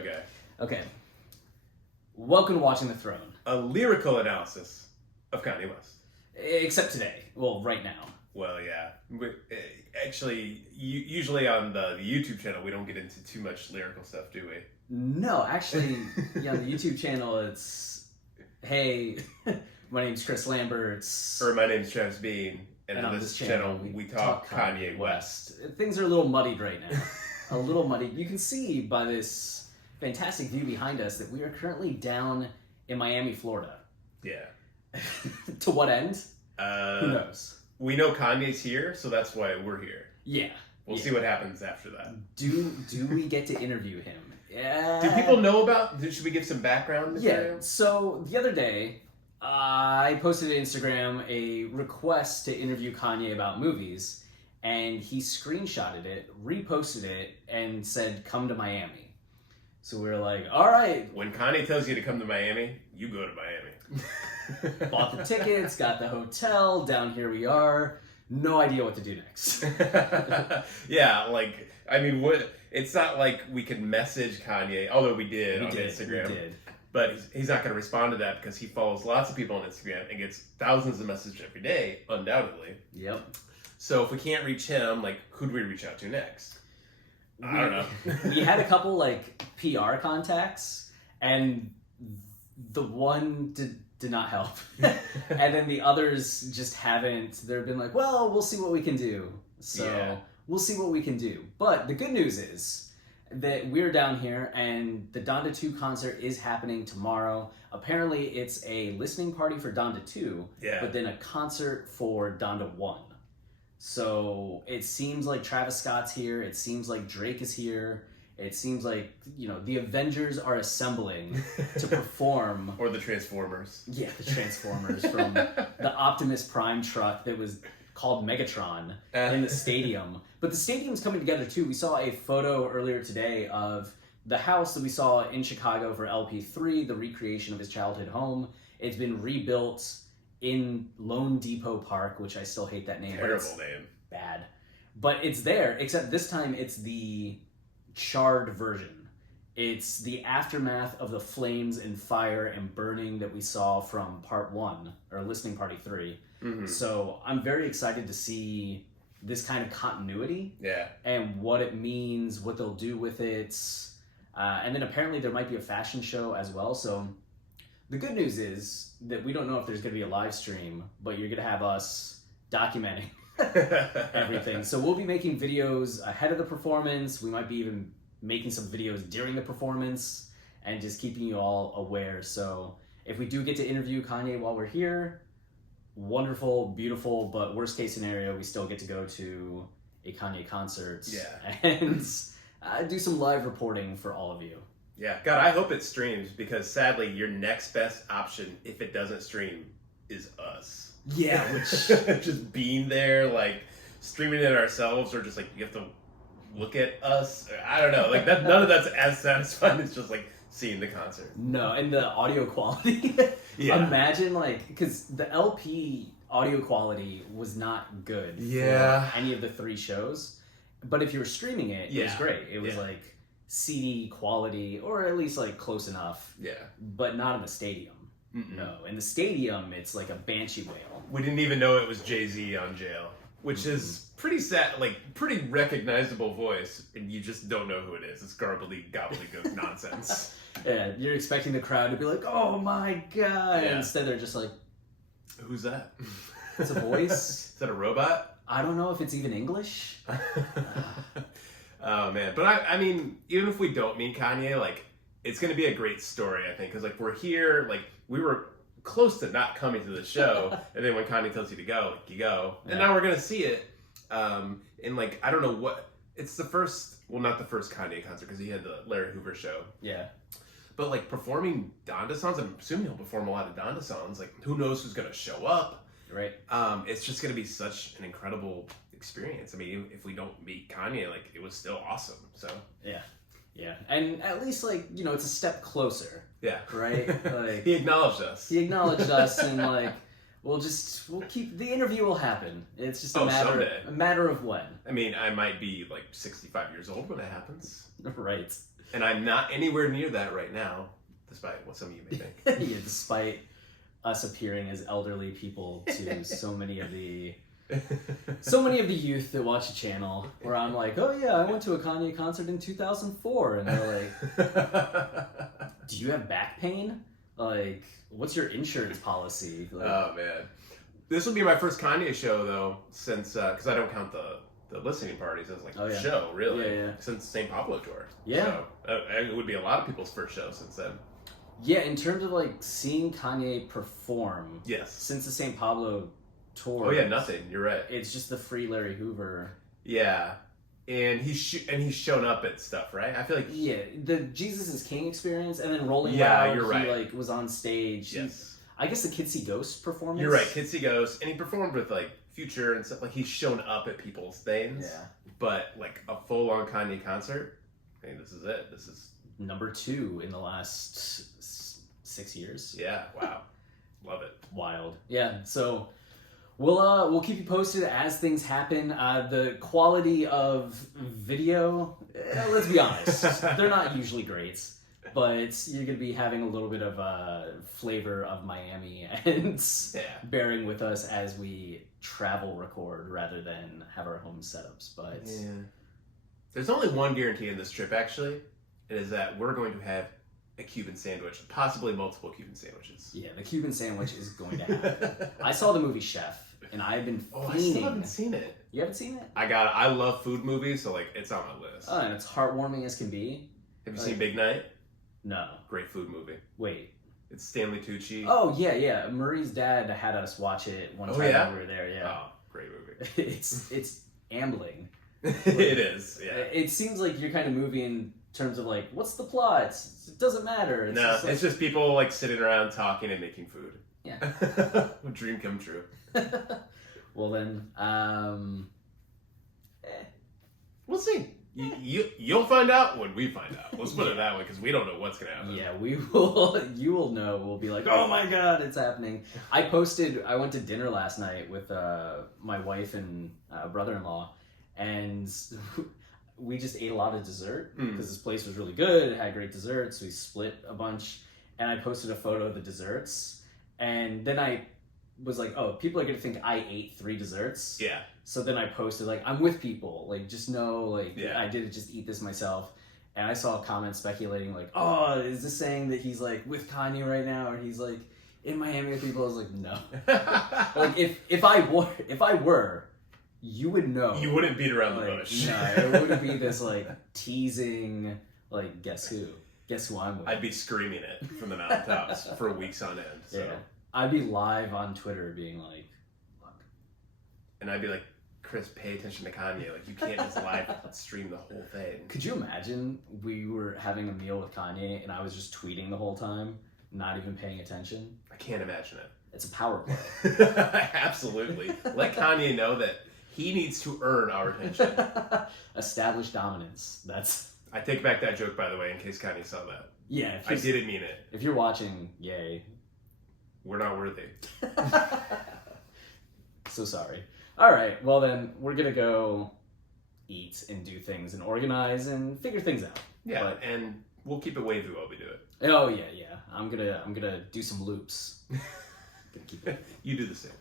Okay. Okay. Welcome to Watching the Throne. A lyrical analysis of Kanye West. Except today. Well, right now. Well, yeah. Actually, usually on the YouTube channel, we don't get into too much lyrical stuff, do we? No, actually, yeah, on the YouTube channel, it's, hey, my name's Chris Lamberts. Or my name's Travis Bean, and on this channel, we talk Kanye West. Things are a little muddied right now. A little muddied. You can see by this fantastic view behind us that we are currently down in Miami, Florida. Yeah. To what end? Who knows? We know Kanye's here, so that's why we're here. Yeah. We'll see what happens after that. Do we get to interview him? Yeah. Do people know about? Should we give some background material? Yeah. So the other day, I posted on Instagram a request to interview Kanye about movies, and he screenshotted it, reposted it, and said, "Come to Miami." So we were like, "All right." When Kanye tells you to come to Miami, you go to Miami. Bought the tickets, got the hotel, down here we are. No idea what to do next. Yeah, like, I mean, it's not like we can message Kanye, although we did on Instagram. We did. But he's not going to respond to that because he follows lots of people on Instagram and gets thousands of messages every day, undoubtedly. Yep. So if we can't reach him, like, who do we reach out to next? I don't know. We had a couple, like, PR contacts, and the one did not help. And then the others just haven't. They've been like, well, we'll see what we can do. So we'll see what we can do. But the good news is that we're down here and the Donda 2 concert is happening tomorrow. Apparently it's a listening party for Donda 2, but then a concert for Donda 1. So it seems like Travis Scott's here. It seems like Drake is here. It seems like, the Avengers are assembling to perform. Or the Transformers. Yeah, the Transformers from the Optimus Prime truck that was called Megatron in the stadium. But the stadium's coming together too. We saw a photo earlier today of the house that we saw in Chicago for LP3, the recreation of his childhood home. It's been rebuilt in Lone Depot Park, which I still hate that name. Terrible name. Bad. But it's there, except this time it's the charred version. It's the aftermath of the flames and fire and burning that we saw from part 1 or listening party 3. Mm-hmm. So I'm very excited to see this kind of continuity and what it means, what they'll do with it, and then apparently there might be a fashion show as well. So the good news is that we don't know if there's going to be a live stream, but you're going to have us documenting everything. So we'll be making videos ahead of the performance. We might be even making some videos during the performance and just keeping you all aware. So if we do get to interview Kanye while we're here, wonderful, beautiful, but worst case scenario, we still get to go to a Kanye concert and do some live reporting for all of you. Yeah, God, I hope it streams because sadly your next best option, if it doesn't stream, is us. Yeah, which just being there, like streaming it ourselves, or just like you have to look at us. I don't know, like that. None of that's as satisfying as just like seeing the concert. No, and the audio quality. Imagine because the LP audio quality was not good. For any of the 3 shows, but if you were streaming it, it was great. It was like CD quality, or at least like close enough. Yeah, but not in the stadium. Mm-mm. No, in the stadium, it's like a banshee wail. We didn't even know it was Jay-Z on Jail, which is pretty sad, like pretty recognizable voice, and you just don't know who it is. It's gobbledygook nonsense. Yeah, you're expecting the crowd to be like, "Oh my god!" And instead, they're just like, "Who's that?" It's a voice. Is that a robot? I don't know if it's even English. Oh man, but I mean, even if we don't meet Kanye, like, it's gonna be a great story, I think, because like we're here, like we were close to not coming to the show, and then when Kanye tells you to go, like, you go, and now we're gonna see it. And like I don't know what it's the first, well, not the first Kanye concert because he had the Larry Hoover show. Yeah. But like performing Donda songs, I'm assuming he'll perform a lot of Donda songs. Like who knows who's gonna show up? Right. It's just gonna be such an incredible experience. I mean, if we don't meet Kanye, like it was still awesome. So yeah, and at least it's a step closer. Yeah. Right. Like he acknowledged us. And like we'll keep the interview will happen. It's just a matter of when. I mean, I might be like 65 years old when it happens. Right. And I'm not anywhere near that right now, despite what some of you may think. Yeah, despite us appearing as elderly people to so many of the youth that watch the channel, where I'm like, oh yeah, I went to a Kanye concert in 2004, and they're like, do you have back pain? Like, what's your insurance policy? Like, Oh man, this will be my first Kanye show though, since because I don't count the listening parties as like a show really. Yeah. Since St. Pablo tour. Yeah. So it would be a lot of people's first show since then. Yeah, in terms of like seeing Kanye perform. Yes. Since the St. Pablo tour. Oh yeah, nothing. You're right. It's just the free Larry Hoover. Yeah, and he's shown up at stuff, right? I feel like the Jesus is King experience, and then Rolling Yeah, Loud, you're right. He like was on stage. Yes. I guess the Kids See Ghosts performance. You're right. Kids See Ghosts, and he performed with like Future and stuff. Like he's shown up at people's things. Yeah. But like a full on Kanye concert, I mean, this is it. This is number 2 in the last 6 years. Yeah. Wow. Love it. Wild. Yeah. So we'll keep you posted as things happen. The quality of video, let's be honest, they're not usually great. But you're going to be having a little bit of a flavor of Miami and bearing with us as we travel record rather than have our home setups. But there's only one guarantee in this trip, actually. It is that we're going to have a Cuban sandwich, possibly multiple Cuban sandwiches. Yeah, the Cuban sandwich is going to happen. I saw the movie Chef, and I've been fiending. I still haven't seen it. You haven't seen it? I love food movies, so like it's on my list. Oh, and it's heartwarming as can be. Have you seen Big Night? No. Great food movie. Wait. It's Stanley Tucci. Oh, yeah. Murray's dad had us watch it one time when we were there, yeah. Oh, great movie. It's ambling. It is, yeah. It seems like your kind of movie in terms of like, what's the plot? It doesn't matter. It's just people like sitting around talking and making food. Yeah. Dream come true. Well then, we'll see. You'll find out when we find out. Let's put it that way, because we don't know what's gonna happen. Yeah, we will. You will know. We'll be like, oh my god, it's happening. I went to dinner last night with my wife and brother-in-law, and we just ate a lot of dessert because this place was really good. It had great desserts. We split a bunch, and I posted a photo of the desserts, and then I was like, oh, people are gonna think I ate 3 desserts. Yeah. So then I posted like, I'm with people, like just know like I didn't just eat this myself. And I saw comments speculating like, oh, is this saying that he's like with Kanye right now, or he's like in Miami with people? I was like, no. Like if I were, you would know. You wouldn't beat around like, the bush. No, it wouldn't be this like teasing like guess who I'm with. I'd be screaming it from the mountaintops for weeks on end. So. Yeah. I'd be live on Twitter being like, look. And I'd be like, Chris, pay attention to Kanye. Like, you can't just live stream the whole thing. Could you imagine we were having a meal with Kanye and I was just tweeting the whole time, not even paying attention? I can't imagine it. It's a power play. Absolutely. Let Kanye know that he needs to earn our attention. Establish dominance. I take back that joke, by the way, in case Kanye saw that. Yeah. I didn't mean it. If you're watching, yay. We're not worthy. So sorry. All right. Well, then we're going to go eat and do things and organize and figure things out. Yeah. And we'll keep it wavy while we do it. Oh, yeah. I'm going to do some loops. You do the same.